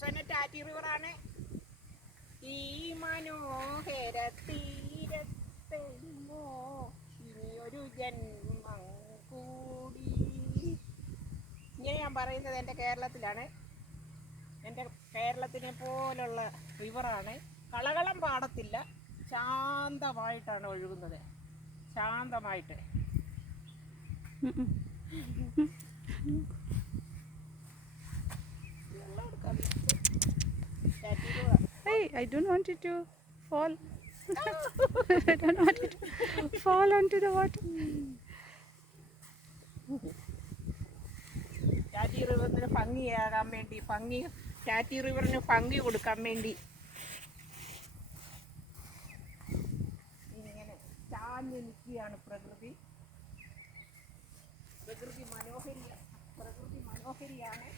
പടച്ചോനെ ടാറ്റി റിവറാണ്. ഈ മനോഹര തീരത്തെങ്ങോ ഇനിയൊരു ജന്മം കൂടി. ഇങ്ങനെ ഞാൻ പറയുന്നത് എൻ്റെ കേരളത്തിലാണ്. എൻ്റെ കേരളത്തിനെ പോലുള്ള റിവറാണ്. കളകളം പാടത്തില്ല, ശാന്തമായിട്ടാണ് ഒഴുകുന്നത്. ശാന്തമായിട്ട്. Hey, I don't want it to fall. I don't want it to fall onto the water. ടാറ്റി റിവറിന് ഭംഗിയാകാൻ വേണ്ടി, ടാറ്റി റിവറിന് ഭംഗി കൊടുക്കാൻ വേണ്ടി ഇങ്ങനെ ചാഞ്ഞ് നിൽക്കുകയാണ് പ്രകൃതി. പ്രകൃതി മനോഹരിയാണ്.